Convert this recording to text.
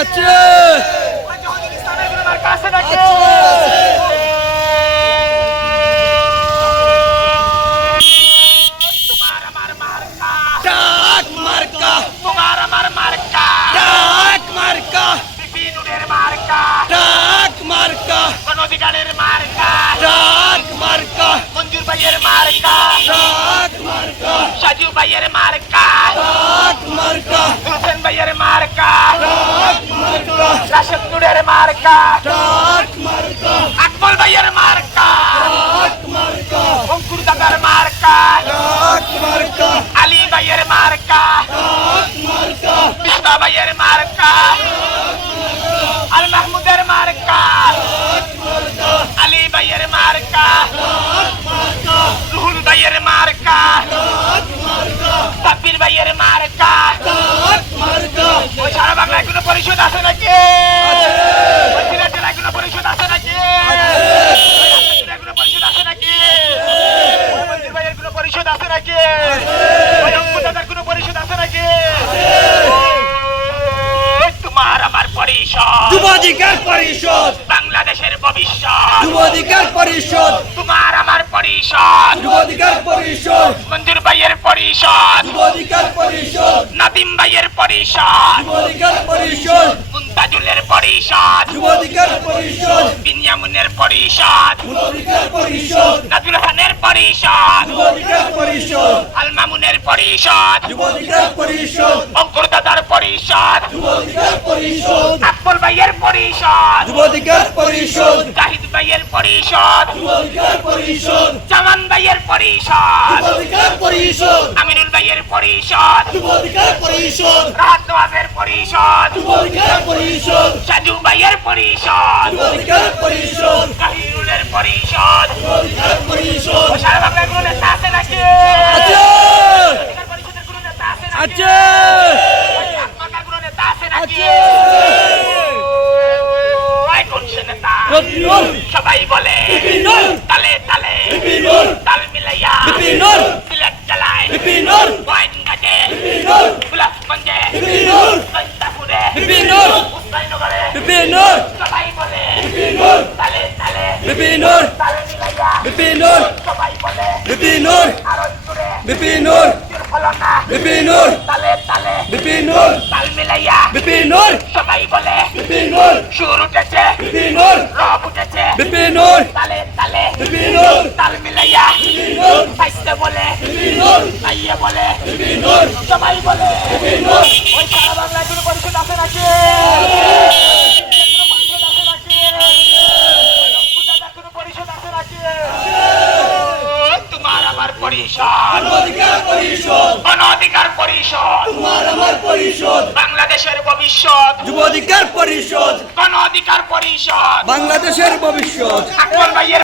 Achoo! নুরের মার্কা। আকবর ভাইয়ের মার্কা। অঙ্কুর দাদার মার্কা। আলী ভাইয়ের মার্কা। পিস্তা ভাইয়ের মার্কা। আল মাহমুদের মার্কা। আলী ভাইয়ের মার্কা। রুহুল ভাইয়ের মার্কা সাব্বির ভাইয়ের মার্কা ডাক মার্কা ওই সারা বাংলায় কোনো পরিষদ আছে নাকি ওই সিলেট জেলায় কোনো পরিষদ আছে নাকি ওই রাজশাহী জেলায় কোনো পরিষদ আছে নাকি ওই মন্দির ভাইয়ের কোনো পরিষদ আছে নাকি ওই অঙ্কুর দাদার কোনো পরিষদ আছে নাকি ওই তোমার আমার পরিষদ যুবাধিকার পরিষদ। বাংলাদেশের ভবিষ্যৎ। যুবাধিকার পরিষদ। তোমার আমার পরিষদ। যুবাধিকার পরিষদ। মঞ্জুর ভাইয়ের পরিষদ। যুবাধিকার পরিষদ। নাদিম ভাইয়ের পরিষদ। যুবাধিকার পরিষদ। মুন্তাজুলের পরিষদ। যুবাধিকার পরিষদ। বিনিয়ামুনের পরিষদ। যুবাধিকার পরিষদ। নাজুল হাসানের পরিষদ। যুবাধিকার পরিষদ। আল মামুনের পরিষদ। যুবাধিকার পরিষদ। অঙ্কুর পরিষদ যুবাধিকার পরিষদ। ভাইয়ের পরিষদ। যুবাধিকার পরিষদ। ভাইয়ের পরিষদ। যুবাধিকার পরিষদ। জামান ভাইয়ের পরিষদ। যুবাধিকার পরিষদ। আমিনুল ভাইয়ের পরিষদ। যুবাধিকার পরিষদ। রাহাত নওয়াজের পরিষদ। যুবাধিকার পরিষদ। সাজু ভাইয়ের পরিষদ। যুবাধিকার পরিষদ। কাহিরুলের পরিষদ। যুবাধিকার পরিষদ। সারা বাংলায় কোনো নেতা আছে নাকি? আছে। অধিকার পরিষদের কোনো নেতা আছে নাকি আছে আপনার কোনো নেতা আছে নাকি আছে ওই কোন সে নেতা রবিনুল সবাই বলে তালে তালে তাল মিলাইয়া সিলেট গোয়েন্দাটে বিপিনুল গুলাবগঞ্জে বিপিনুল সৈন্তাপুরে বিপিনুল সবাই বলে তালে তালে বিপিনুল মিলাইয়া সবাই বলে তালে তালে বিপিনুল তাল মিলাইয়া। বিপিনুল সবাই বলে বিপিনুল সুর উঠেছে বিপিনুল রব উঠেছে। বিপিনুল তালে তালে বিপিনুল তাল মিলাইয়া। বিপিনুল সাইতে বলে বিপিনুল তাইয়ে বলে বিপিনুল সবাই বলে বিপিনুল ওই সারা বাংলায় কোনো পরিষদ আছে নাকি? তোমার আমার পরিষদ। পরিষদ। গণ অধিকার পরিষদ। তোমার আমার পরিষদ। যুব অধিকার পরিষদ। গণ অধিকার পরিষদ। বাংলাদেশের ভবিষ্যৎ। আকবর ভাইয়ের